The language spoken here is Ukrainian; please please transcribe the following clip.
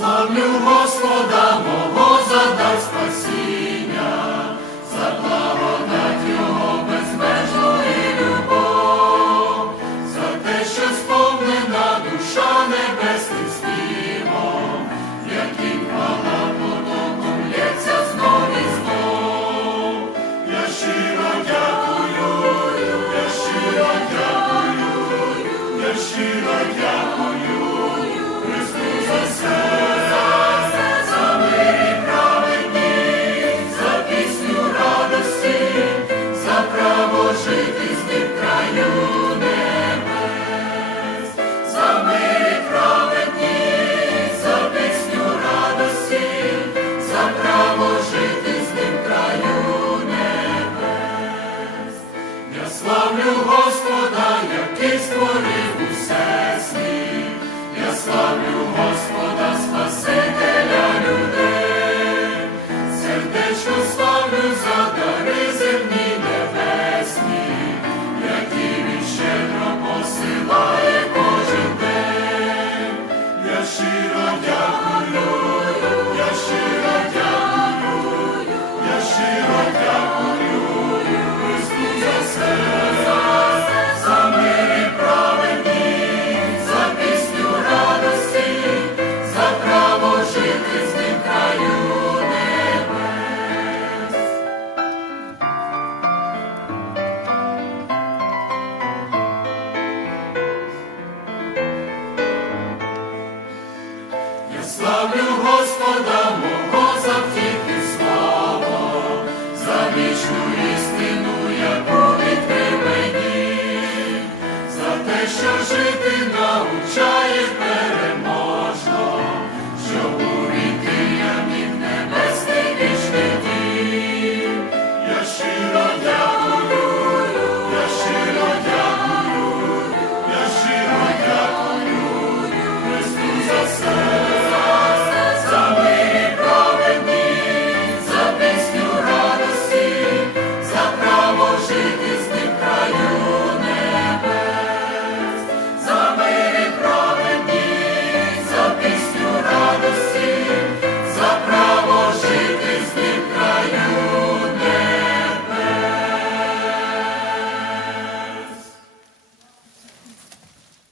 славлю Господа. славлю Господа, який створив усе світ, я славлю Господа, Спасителя людей, сердечно славлю за дари земні небесні, які він щедро посилає кожен день. Я